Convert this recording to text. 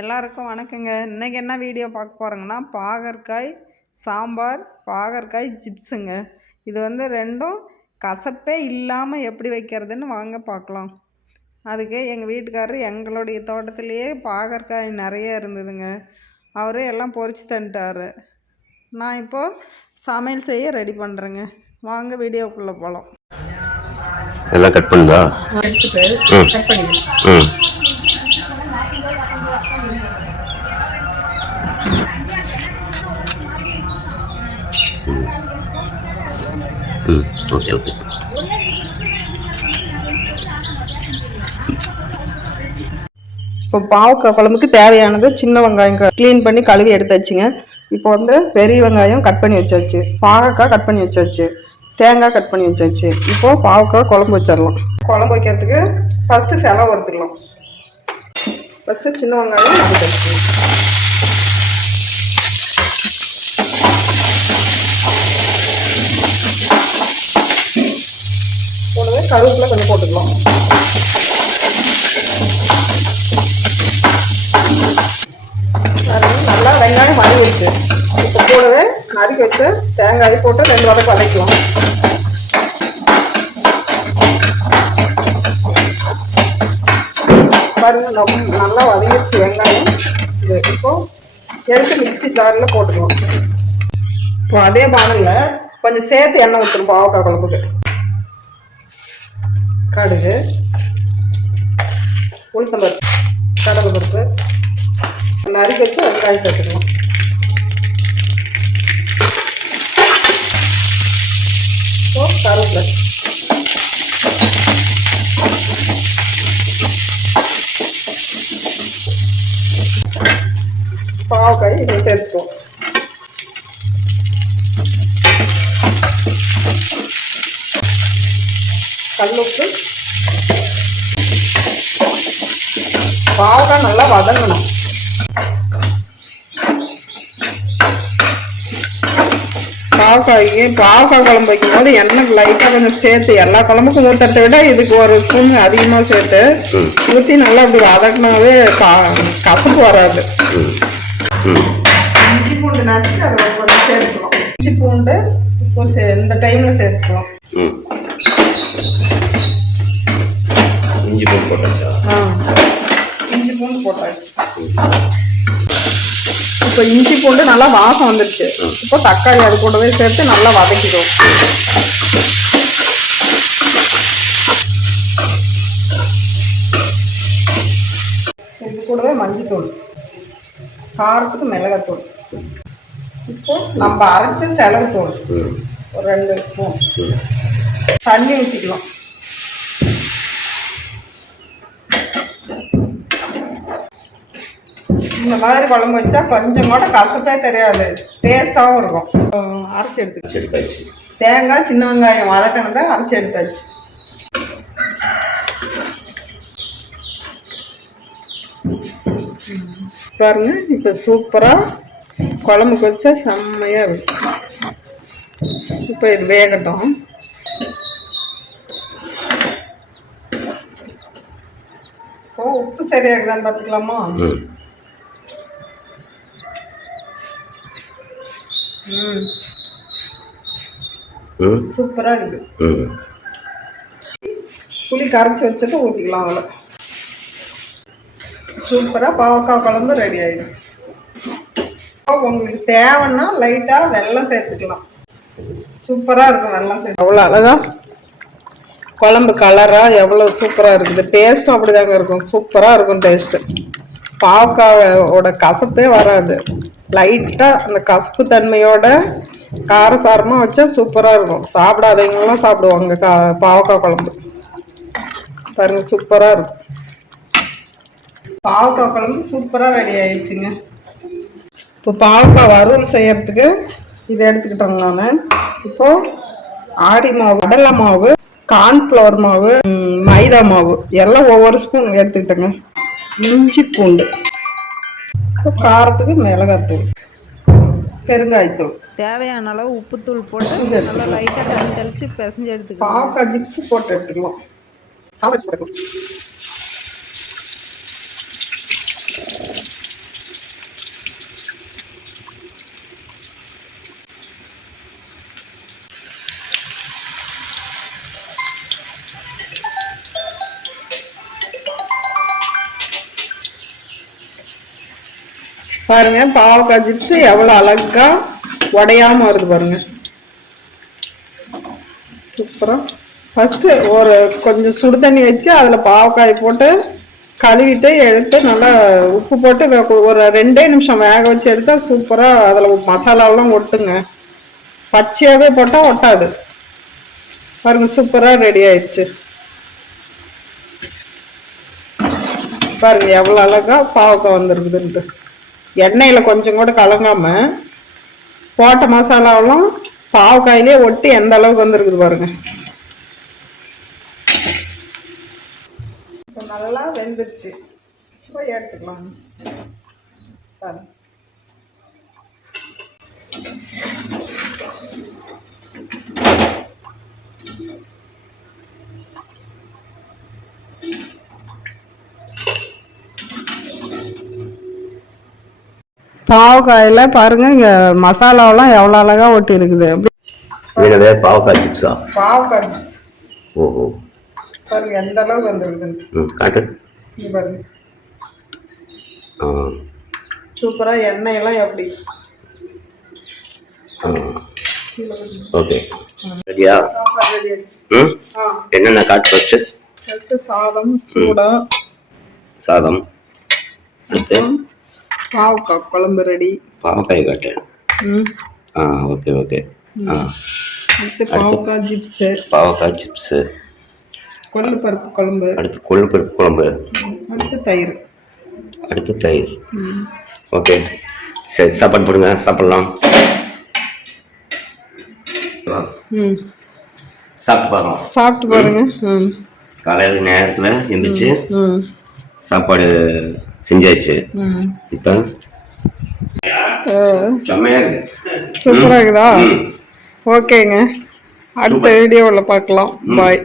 எல்லாருக்கும் வணக்கங்க. இன்றைக்கி என்ன வீடியோ பார்க்க போகிறோங்கன்னா, பாகற்காய் சாம்பார், பாகற்காய் சிப்ஸுங்க. இது வந்து ரெண்டும் கசப்பே இல்லாமல் எப்படி வைக்கிறதுன்னு வாங்க பார்க்கலாம். அதுக்கு எங்கள் வீட்டுக்காரர் எங்களுடைய தோட்டத்திலேயே பாகற்காய் நிறைய இருந்ததுங்க. அவரே எல்லாம் பொறிச்சு தந்துட்டார். நான் இப்போது சமையல் செய்ய ரெடி பண்ணுறேங்க. வாங்க வீடியோக்குள்ளே போகலாம். எல்லாம் கட் பண்ணுதா? எடுத்துட்டு கட் பண்ணிக்கலாம். Okay okay. இப்போ பாவக்காய் குழம்புக்கு தேவையானது சின்ன வெங்காயம் க்ளீன் பண்ணி கழுவி எடுத்தாச்சுங்க. இப்போ வந்து பெரிய வெங்காயம் கட் பண்ணி வச்சாச்சு, பாவக்காய் கட் பண்ணி வச்சாச்சு, தேங்காய் கட் பண்ணி வச்சாச்சு. இப்போது பாவக்காய் குழம்பு வச்சிடலாம். குழம்பு வைக்கிறதுக்கு ஃபஸ்ட்டு செலவு வறுத்துக்கலாம். ஃபஸ்ட்டு சின்ன வெங்காயம் வச்சு கூடவே கருவேப்பிலை கொஞ்சம் போட்டுக்கலாம். நல்லா வெங்காயம் வதங்கிடுச்சு. இப்போ கூடவே நறுக்கி வச்சு தேங்காய் போட்டு 2 வதக்கு வதக்கலாம். பாருங்க, நல்லா வதங்கிடுச்சு வெங்காயம். இது இப்போ எடுத்து மிக்சி ஜாரில் போட்டுக்கலாம். இப்போ அதே பானையில் கொஞ்சம் சேர்த்து எண்ணெய் ஊற்றணும். பாவக்காய் குழம்புக்கு கடுகு, உளுத்தம்பருப்பு, கடலை பருப்பு, நறுக்கி வச்சு வெங்காயம் சேர்த்துக்கலாம். கருவேப்பிலை, பாவக்காய் இதை சேர்த்துக்குவோம். கல்லுப்பு, பாவக்காய் நல்லா வதங்கணும். பாவக்காய் குழம்பு வைக்கும்போது எண்ணெய் லைட்டாக கொஞ்சம் சேர்த்து, எல்லா குழம்புக்கும் ஊற்றுறத விட இதுக்கு ஒரு ஸ்பூன் அதிகமாக சேர்த்து ஊற்றி நல்லா அப்படி வதக்கினாவே கசப்பு வராது. இஞ்சி பூண்டு நசுக்கி அதை கொஞ்சம் சேர்த்துக்கலாம். இஞ்சி பூண்டு இப்போ இந்த டைமில் சேர்த்துக்கலாம். இஞ்சி பூண்டு போட்டாச்சா? இஞ்சி பூண்டு போட்டாச்சு. இப்போ இஞ்சி பூண்டு நல்லா வாசம் வந்துடுச்சு. இப்போ தக்காளி அது கூடவே சேர்த்து நல்லா வதக்கிடுவோம். இது கூடவே மஞ்சத்தூள், காரத்துக்கு மிளகாத்தூள், இப்போ நம்ம அரைச்ச செலவுத்தூள் ஒரு 2 ஸ்பூன், தண்ணி ஊற்றிக்கலாம். இந்த மாதிரி குழம்பு வச்சா கொஞ்சம் கூட கசப்பே தெரியாது, டேஸ்டாகவும் இருக்கும். அரைச்சி எடுத்துக்கிச்சு. தேங்காய் சின்ன வெங்காயம் வதக்கினதை அரைச்சி எடுத்தாச்சு. பாருங்க, இப்போ சூப்பராக குழம்புக்கு வச்சா செம்மையாக இருக்கும். இப்போ இது வேகட்டும். இப்போ உப்பு சரியாகுதான்னு பார்த்துக்கலாமா? சூப்பரா இருக்குது. புளி கரைச்சி வச்சதை ஊற்றிக்கலாம். அவ்வளோ சூப்பரா பாவக்காய் குழம்பு ரெடி ஆயிடுச்சு. உங்களுக்கு தேவைன்னா லைட்டா வெல்லம் சேர்த்துக்கலாம். சூப்பரா இருக்கும் வெல்லம் சேர்த்து. அவ்வளோ அழகா குழம்பு கலரா எவ்வளோ சூப்பரா இருக்குது. டேஸ்ட்டும் அப்படிதாங்க இருக்கும். சூப்பரா இருக்கும் டேஸ்ட். பாவக்காயோட கசப்பே வராது. லைட்டாக அந்த கசப்பு தன்மையோட காரசாரமாக வச்சா சூப்பராக இருக்கும். சாப்பிடாதவங்களாம் சாப்பிடுவாங்க பாவக்காய் குழம்பு. பாருங்க, சூப்பராக இருக்கும். பாவக்காய் குழம்பு சூப்பராக ரெடி ஆயிடுச்சுங்க. இப்போ பாவக்காய் வறுவல் செய்யறதுக்கு இதை எடுத்துக்கிட்டோங்க. நான் இப்போ ஆடி மாவு, கடலை மாவு, கார்ன்ஃப்ளவர் மாவு, மைதா மாவு எல்லாம் ஒவ்வொரு ஸ்பூன் எடுத்துக்கிட்டோங்க. இஞ்சி பூண்டு, காரத்துக்கு மிளகாத்தூள், பெருங்காயத்தூள், தேவையான அளவு உப்புத்தூள் போட்டு நல்லா லைட்டாக தண்ணி தெளித்து பிசைஞ்சு எடுத்துக்கலாம். பாவக்காய் சிப்ஸ் போட்டு எடுத்துக்கலாம். பாருங்க பாவக்காய் சிப்ஸ் எவ்வளோ அழகா உடையாம வருது பாருங்க. சூப்பரா. ஃபர்ஸ்ட் ஒரு கொஞ்சம் சுடு தண்ணி வச்சு அதில் பாவக்காய் போட்டு கழுவிட்டு எடுத்து நல்லா உப்பு போட்டு ஒரு 2 நிமிஷம் வேக வச்சு எடுத்தா சூப்பராக அதில் மசாலாவெல்லாம் ஒட்டுங்க. பச்சையாகவே போட்டால் ஒட்டாது. பாருங்க சூப்பராக ரெடி ஆயிடுச்சு. பாருங்க எவ்வளோ அழகா பாவக்காய் வந்துருக்குதுன்ட்டு. எண்ணெயில் கொஞ்சம் கூட கலங்காம போட்ட மசாலாவெல்லாம் பாவக்காயிலே ஒட்டி எந்த அளவுக்கு வந்துருக்குது பாருங்க. இப்போ நல்லா வெந்துருச்சு. போய் எடுத்துக்கலாம் பாருங்க. பாவக்காயில பாருங்க இங்க மசாலாவெல்லாம் எவ்வளோ அழகா ஒட்டி இருக்குது. என்னது பாவக்காய் சிப்ஸா? பாவக்காய் சிப்ஸ். ஓஹோ. பாருங்க எந்த அளவுக்கு வந்துருக்குது. காட்டு. இங்க பாருங்க. சூப்பரா எண்ணெயெல்லாம் எப்படி. ஓகே. ரெடியா? ரெடி ஆயிடுச்சு. என்னென்ன காட்டு ஃபர்ஸ்ட்? ஃபர்ஸ்ட் சாதம் சூடா. சாதம். அடுத்து பாவக்காய் குழம்பு ரெடி. பாவக்காய் காட்டு. Okay okay. அடுத்து பாவக்காய் சிப்ஸ். பாவக்காய் சிப்ஸ். கொள்ளு பருப்பு குழம்பு. அடுத்து கொள்ளு பருப்பு குழம்பு. அடுத்து தயிர். அடுத்து தயிர். ஓகே சரி சாப்பாடு போடுங்க சாப்பிடலாம். சாப்பிட்டு பாருங்க. சாப்பிட்டு பாருங்க. காலையில் நேரத்தில் எந்திரிச்சு சாப்பாடு செஞ்சாச்சு. இப்போ செம்மையா இருக்கு. சூப்பராக இருக்குதா? ஓகேங்க. அடுத்த வீடியோவில் பார்க்கலாம். பாய்.